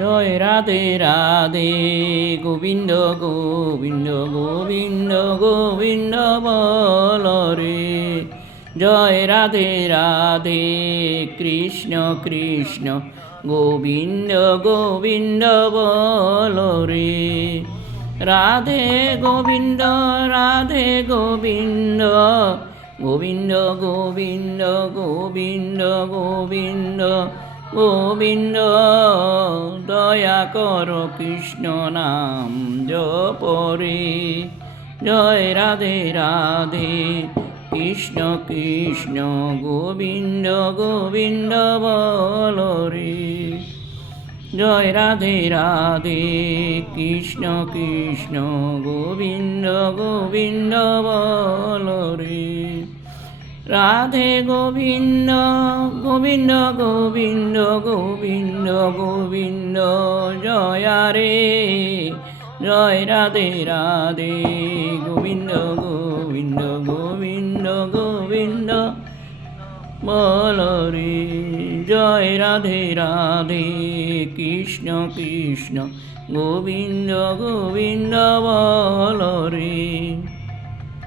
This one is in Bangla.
জয় রাধে রাধে গোবিন্দ গোবিন্দ গোবিন্দ গোবিন্দ বল রে। জয় রাধে রাধে কৃষ্ণ কৃষ্ণ গোবিন্দ গোবিন্দ বল রে। রাধে গোবিন্দ রাধে গোবিন্দ গোবিন্দ গোবিন্দ গোবিন্দ গোবিন্দ গোবিন্দ দয়া কর কৃষ্ণ নাম জপরে। জয় রাধে রাধে কৃষ্ণ কৃষ্ণ গোবিন্দ গোবিন্দ বল রে। জয় রাধে রাধে কৃষ্ণ কৃষ্ণ গোবিন্দ গোবিন্দ বল রে। রাধে গোবিন্দ গোবিন্দ গোবিন্দ গোবিন্দ গোবিন্দ জয়া রে। জয় রাধে রাধে গোবিন্দ গোবিন্দ গোবিন্দ গোবিন্দ বল রে। জয় রাধে রাধে কৃষ্ণ কৃষ্ণ গোবিন্দ গোবিন্দ বল রে।